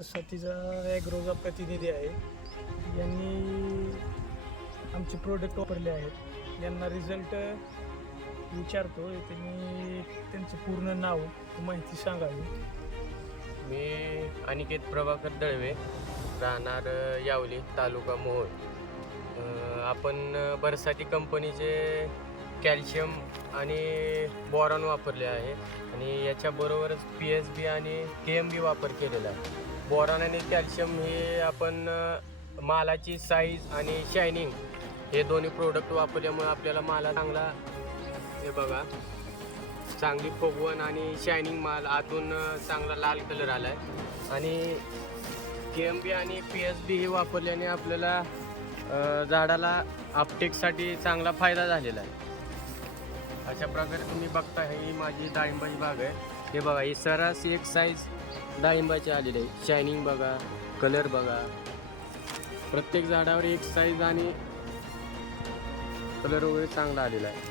सतीजा ॲग्रोचा प्रतिनिधी आहे. यांनी आमचे प्रोडक्ट वापरले आहेत यांना रिझल्ट विचारतो. त्यांनी त्यांचं पूर्ण नाव माहिती सांगावी. मी अनिकेत प्रभाकर दळवे राहणार यावली तालुका मोहोळ. आपण बरसाती कंपनीचे कॅल्शियम आणि बोरॉन वापरले आहे. आणि याच्याबरोबरच पी एस बी आणि के एम बी वापर केलेला आहे. बोरॉन आणि कॅल्शियम हे आपण मालाची साईज आणि शायनिंग हे दोन्ही प्रोडक्ट वापरल्यामुळे आपल्याला माला चांगला हे बघा चांगली फुगवण आणि शायनिंग माल आतून चांगला लाल कलर आला आहे आणि के एम बी आणि पी एस बी हे वापरल्याने आपल्याला झाडाला आपटेकसाठी चांगला फायदा झालेला आहे. अशा प्रकारे तुम्ही बघता ही माझी डाळिंबाची बाग आहे. हे बघा ही सरास एक साईज डाळिंबाचे आलेले आहे. शायनिंग बघा कलर बघा. प्रत्येक झाडावर एक साईज आणि कलर वगैरे चांगला आलेला आहे.